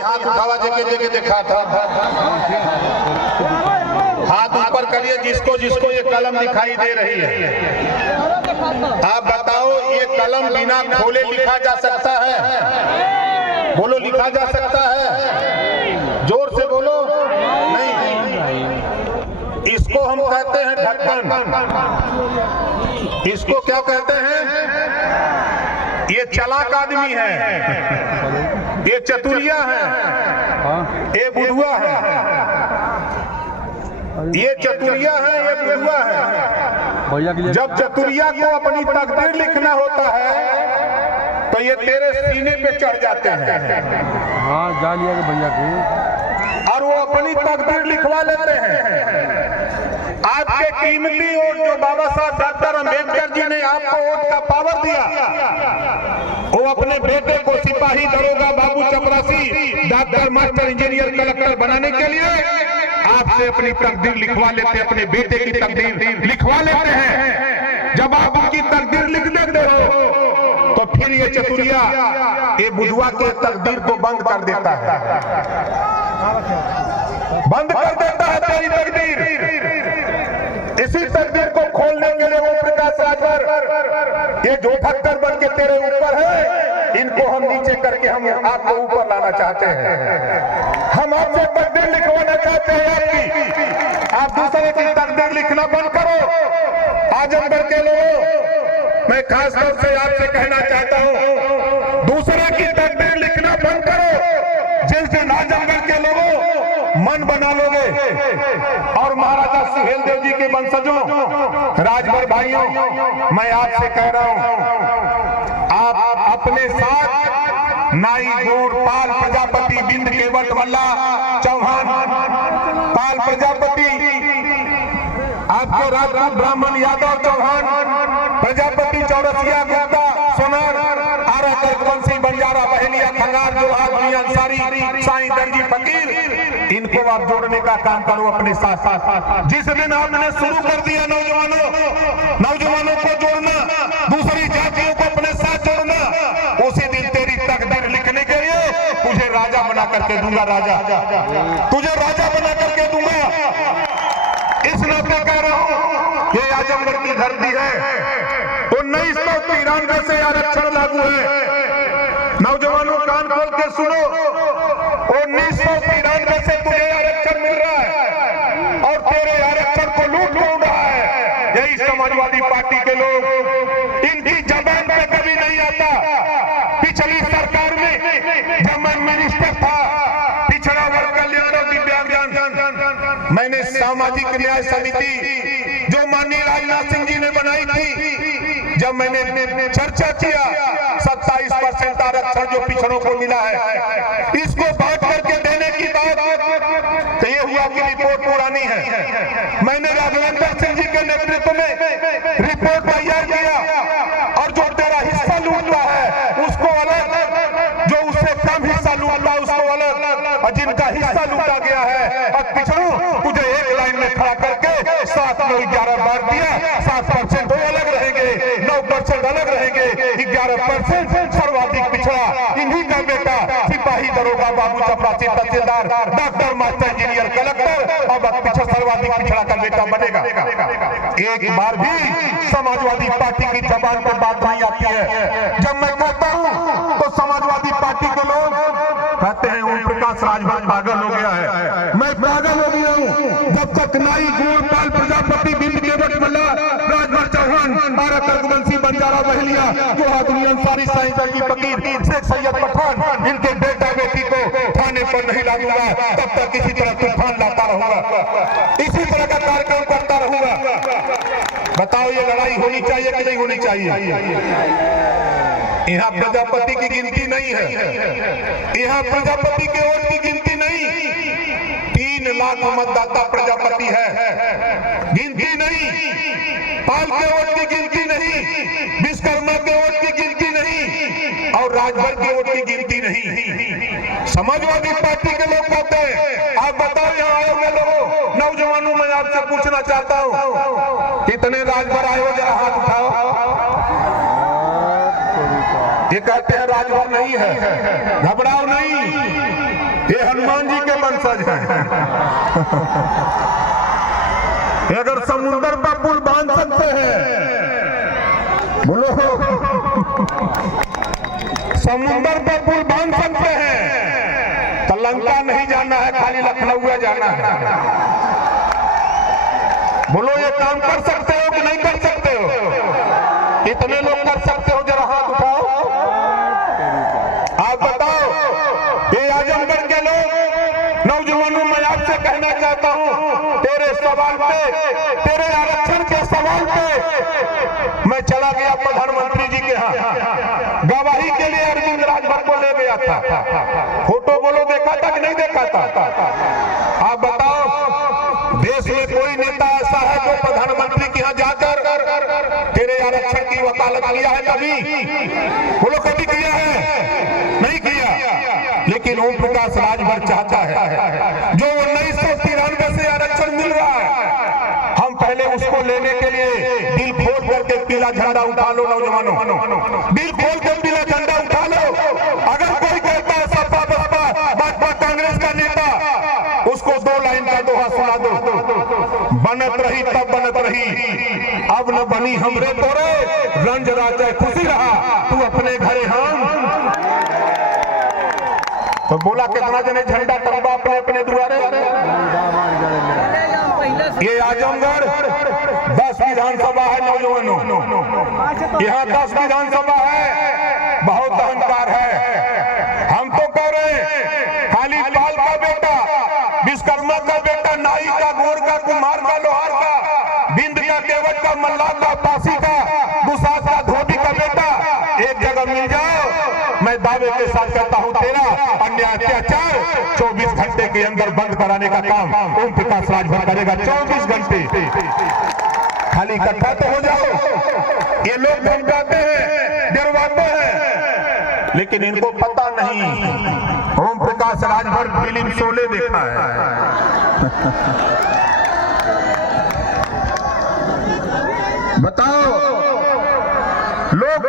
हाथ उठावा जगह जगह देखा था। हाथ ऊपर करिए जिसको जिसको ये कलम दिखाई दे रही है। आप बताओ ये कलम बिना खोले लिखा जा सकता है? बोलो लिखा जा सकता है? जोर से बोलो। नहीं, इसको हम कहते हैं ढक्कन। इसको क्या कहते हैं? ये चालाक आदमी है, ये चतुरिया है, ये बुढ़ुआ है। ये चतुरिया है, ये बुढ़ुआ है। जब चतुरिया को अपनी तकदीर लिखना होता है तो ये तेरे सीने पे चढ़ जाते हैं। हाँ, जा लिया भैया को, और वो अपनी तकदीर लिखवा लेते हैं। आपके कीमती वोट जो बाबा साहब डॉक्टर अंबेडकर जी ने आपको वोट का पावर दिया, वो अपने बेटे को सिपाही, दरोगा, बाबू, चपरासी, डॉक्टर, मास्टर, इंजीनियर, कलेक्टर बनाने के लिए आपसे अपनी तकदीर लिखवा लेते हैं, अपने बेटे की तकदीर लिखवा लेते हैं। जब आप उनकी तकदीर लिख देते हो तो फिर ये चतुरिया, ये बुढ़वा के तकदीर को बंद कर देता है, बंद कर देता है तेरी तकदीर। इसी तकदीर को खोलने के लिए ओम प्रकाश राजभर, ये जो ढक्कन बन के तेरे ऊपर है, इनको हम नीचे करके हम आपको ऊपर लाना चाहते हैं। हम आपसे तकदीर लिखवाना चाहते हैं आपकी। आप दूसरे की तकदीर लिखना बंद करो। आजमगढ़ के लोगों, मैं खास तौर से आपसे कहना चाहता हूं, दूसरे की तकदीर लिखना बंद करो। जिस दिन आजमगढ़ के लोगों मन बना लोगे और महाराजा सुहेल देव जी के वंशजों, राजभर भाइयों, मैं आपसे कह रहा हूं, आप अपने साथ नाई, गौर, पाल, प्रजापति, बिंद, केवट, मल्ला, चौहान, पाल, प्रजापति, आपके राजपूत, ब्राह्मण, यादव, चौहान, प्रजापति, चौरसिया, गुप्ता, सोनार, आरा, कर्कवंशी, बंजारा, बहेलिया, खंगार, जोहार, अंसारी, साईं, दर्जी, फकीर, इनको आप जोड़ने का काम करो अपने साथ साथ। जिस दिन आपने शुरू कर दिया नौजवानों को जोड़ना, दूसरी जातियों को अपने साथ जोड़ना, उसी दिन तेरी तकदीर लिखने के लिए तुझे राजा बना करके दूंगा। राजा, तुझे राजा बना करके दूंगा। इस नाते कह रहा हूं, ये आजमगढ़ की धरती है। 1993 से आरक्षण लागू है। नौजवानों कान खोल के सुनो, 1993 से तुझे आरक्षण मिल रहा है और तेरे आरक्षण को लूट लूट रहा है यही समाजवादी पार्टी के लोग। इनकी जबान पे कभी नहीं आता। पिछली सरकार में जब मैं मिनिस्टर था, पिछड़ा वर्ग कल्याण और दिव्यांगजन, मैंने सामाजिक न्याय समिति जो माननीय राजनाथ सिंह जी ने बनाई थी, जब मैंने चर्चा किया 27% आरक्षण जो पिछड़ों को मिला है, इसको बांट करके देने की बात, तो ये हुआ कि रिपोर्ट पुरानी है। मैंने राघवेंद्र सिंह जी के नेतृत्व में रिपोर्ट तैयार किया और जो तेरा हिस्सा लूटता है उसको अलग, जो उससे कम हिस्सा लूटता है उसको अलग, और जिनका हिस्सा लूटा गया है और पिछड़ों, तुझे एक लाइन में खड़ा करके 7 में 11 बार दिया। 7% वो अलग रहेंगे, 9% अलग रहेंगे, 11% सर्वाधिक पिछड़ा। इन्हीं का बेटा सिपाही, दरोगा, बाबू, चपरासी, तहसीलदार, डॉक्टर, मास्टर, इंजीनियर, कलेक्टर, अब पिछड़ा सर्वाधिक पिछड़ा का बेटा बनेगा। एक बार भी समाजवादी पार्टी की जबान पर बात नहीं आती है। जब मैं कहता हूं तो समाजवादी पार्टी के लोग कहते हैं ओम प्रकाश राजभर पागल हो गया है। मैं पागल हो गया हूं जब तक नाई, गौर, पाल, प्रजापति, बिंद, केवट, मल्ला, राजभर, चौहान, आरा, कर्कवंशी, बंजारा, बहेलिया, जोहार, अंसारी, साईं, दर्जी, फकीर, शेख सैयद, पठान, इनके बेटा बेटी को थाने पर नहीं ला दूंगा तब तक इसी तरह तूफान लाता रहूंगा, इसी तरह का कार्यक्रम करता रहूंगा। बताओ ये लड़ाई होनी चाहिए कि नहीं होनी चाहिए? यहाँ प्रजापति की गिनती नहीं है, यहाँ प्रजापति के वोट की गिनती नहीं। 3 लाख मतदाता प्रजापति है, गिनती नहीं। पाल के वोट की गिनती नहीं, विश्वकर्मा के वोट की गिनती नहीं, और राजभर के वोट की गिनती नहीं। समाजवादी पार्टी के लोग कहते हैं। आप बताओ यहाँ आए हुए लोगों, नौजवानों, मैं आपसे पूछना चाहता हूँ, कितने राजभर आए हो? जरा हाथ उठाओ। ये कहते हैं राजभर नहीं है, घबराओ नहीं। ये हनुमान जी के वंशज हैं। अगर समुद्र पर पुल बांध सकते हैं, बोलो समुद्र पर पुल बांध सकते हैं, तो लंका नहीं जाना है, खाली लखनऊ जाना है। बोलो ये काम कर सकते हो कि नहीं कर सकते हो? कितने लोग कर सकते हो? जरा हाथ उठाओ, आप बताओ। ये आजमगढ़ के लोग नौजवानों, मैं आपसे कहना चाहता हूं, तेरे सवाल पे, तेरे आरक्षण के सवाल पे मैं चला गया प्रधानमंत्री जी के यहाँ, गवाही के लिए अरविंद राजभर को ले गया था। फोटो बोलो देखा था कि नहीं देखा था? आप बताओ, देश में कोई नेता ऐसा है जो प्रधानमंत्री के यहाँ जाकर तेरे आरक्षण की वकालत किया है? कभी बोलो, कभी किया है? नहीं किया। लेकिन ओम प्रकाश राजभर चाहता है, जो 1993 से आरक्षण मिल रहा है, हम पहले उसको लेने के लिए दिल खोल करके पीला झंडा उठा लो। नौजवानों, दिल खोल के पीला झंडा उठा लो। अगर कोई कहता है सपा बसपा भाजपा कांग्रेस का नेता, उसको 2 लाइन का दोहा सुना दो। बनत रही तब बनत रही, अब न बनी हमरे तोरे, रंज राजा खुशी रहा तू अपने घरे हम। तो बोला कितना जने झंडा टंगा अपने अपने द्वारे। ये आजमगढ़ 10 विधानसभा है नौजवानों, यहाँ 10 विधानसभा है। बहुत अहंकार है। हम तो कह रहे हैं, खाली पाल का बेटा, विश्वकर्मा का बेटा, नाई का, गोर का, कुम्हार का, लोहार का, बिंद का, केवट का, मल्लाह का, पासी का, गुसास का, धोबी का बेटा एक जगह मिल जाओ, मैं दावे के साथ कहता हूं, तेरा अन्याय अत्याचार 24 घंटे के अंदर बंद कराने का काम ओम प्रकाश राजभर करेगा। 24 घंटे। खाली इकट्ठा तो हो जाओ। ये लोग धमकाते हैं, डरवाते हैं, लेकिन इनको पता नहीं ओम प्रकाश राजभर फिल्म शोले देखा है। बताओ लोग,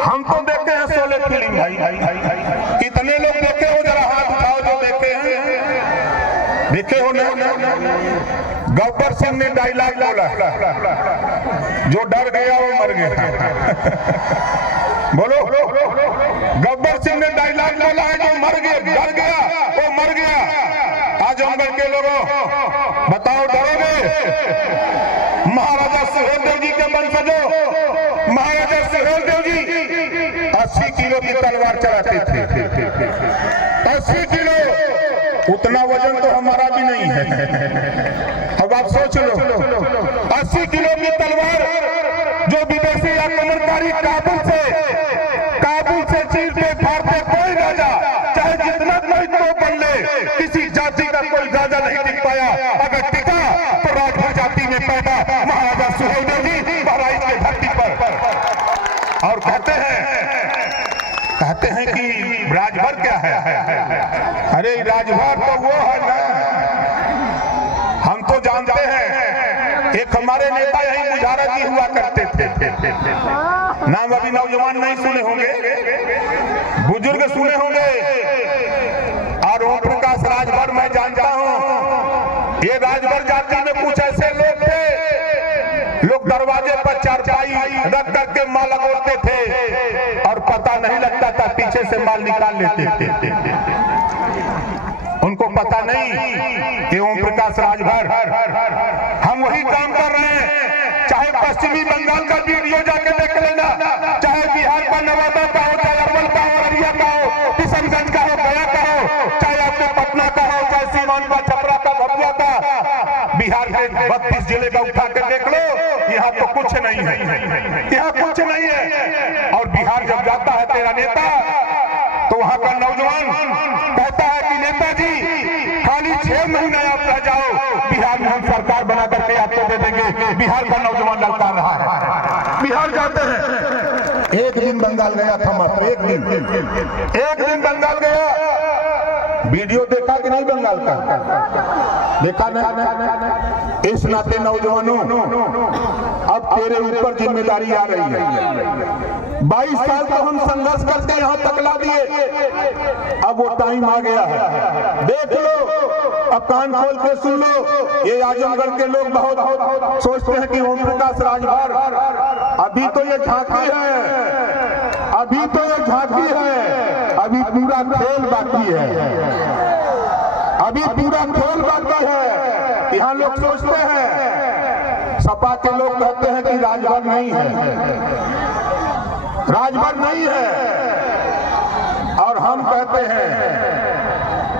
हम तो देखे हैं शोले फिल्म भाई। कितने लोग देखे हो? जरा हाथ उठाओ जो देखे हैं। देखे हो ना? गब्बर सिंह ने डायलॉग बोला, जो डर गया वो मर गया। बोलो, गब्बर सिंह ने डायलॉग बोला है, जो मर गया, डर गया वो मर गया। आजमगढ़ के लोगों बताओ, डरोगे? महाराजा सुहेलदेव जी के वंशजों, महाराजा सुहेलदेव जी 80 किलो की तलवार चलाते थे। 80 किलो, उतना वजन तो हमारा भी नहीं है। अब आप सोच लो, 80 किलो की तलवार जो विदेशी आक्रमणकारी काबुल से चीरते फाड़ते, कोई राजा चाहे जितना कोई तो बन ले, किसी जाति का कोई राजा नहीं टिक पाया। अगर टिका तो राजभर जाति में पैदा महाराजा सुहेलदेव जी बहराइच की धरती पर। और कहते हैं कि राजभर क्या है? अरे राजभर तो वो है ना, हम तो जानते हैं। एक हमारे नेता यही बुझारा जी हुआ करते थे, नाम अभी नौजवान नहीं सुने होंगे, बुजुर्ग सुने होंगे। और ओम प्रकाश राजभर मैं जानता हूं, ये राजभर जाति में कुछ ऐसे लोग थे, लोग दरवाजे पर चारपाई रख करके माल अगोरते थे और पता नहीं लगता था, पीछे से माल निकाल लेते थे। उनको पता नहीं कि ओम प्रकाश राजभर, हम वही काम कर रहे हैं। चाहे पश्चिमी बंगाल का वीडियो जाके देख लेना, चाहे बिहार का नवादा का हो, चाहे अरवल का हो, अररिया का हो, किशनगंज का हो, गया का हो, चाहे आपके पटना का हो, चाहे सीवान का, छपरा का, भभुआ का, बिहार के 32 जिले का उठा के देख लो, यहाँ तो कुछ नहीं है, यहाँ कुछ नहीं है। और बिहार जब जाता है तेरा नेता, तो वहां का नौजवान कहता है कि नेताजी खाली 6 महीने आप रह जाओ, बिहार में हम सरकार बना करके आपको दे देंगे। बिहार का नौजवान ललकार रहा है, बिहार जाते हैं। एक दिन बंगाल गया था, मात्र एक दिन बंगाल गया। वीडियो देखा कि नहीं बंगाल का? देखा ना? इस नाते नौजवानों, अब तेरे ऊपर जिम्मेदारी आ रही है। 22 साल तो हम संघर्ष करके यहाँ तक ला दिए, अब वो टाइम आ गया है। देख लो, अब कान खोल के सुन लो। ये आजमगढ़ के लोग बहुत सोचते हैं कि ओम प्रकाश राजभर, अभी तो ये झांकी है, अभी तो ये झांकी है, अभी पूरा खेल बाकी है, अभी पूरा खेल बाकी है। यहाँ लोग सोचते हैं, सपा के लोग कहते हैं कि राजभर नहीं है, राजभर नहीं है, और हम कहते हैं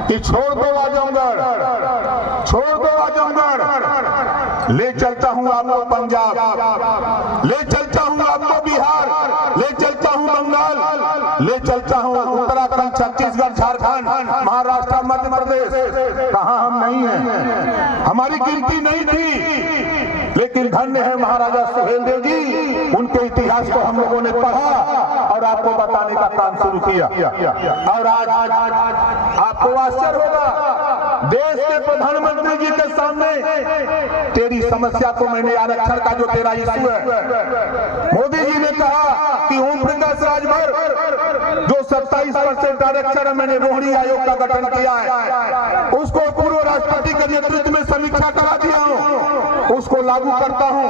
कि छोड़ दो आजमगढ़, छोड़ दो आजमगढ़, ले चलता हूं आपको पंजाब, ले चलता हूं आपको बिहार, ले चलता हूं बंगाल, ले चलता हूं उत्तराखंड, छत्तीसगढ़, झारखंड, महाराष्ट्र, मध्य प्रदेश। कहां हम नहीं हैं, हमारी गिनती नहीं थी, लेकिन धन्य है महाराजा सुहेलदेव जी, उनके इतिहास को हम लोगों ने पढ़ा और आपको बताने का काम शुरू किया। और आज आपको आश्चर्य होगा, देश के प्रधानमंत्री जी के सामने तेरी समस्या को मैंने, आरक्षण का जो तेरा इशू है, मोदी जी ने कहा कि ओम प्रकाश राजभर जो 27% आरक्षण है, मैंने रोहिणी आयोग का गठन किया है, उसको पूर्व राष्ट्रपति के नेतृत्व में समीक्षा करा दिया हूं, उसको लागू करता हूं।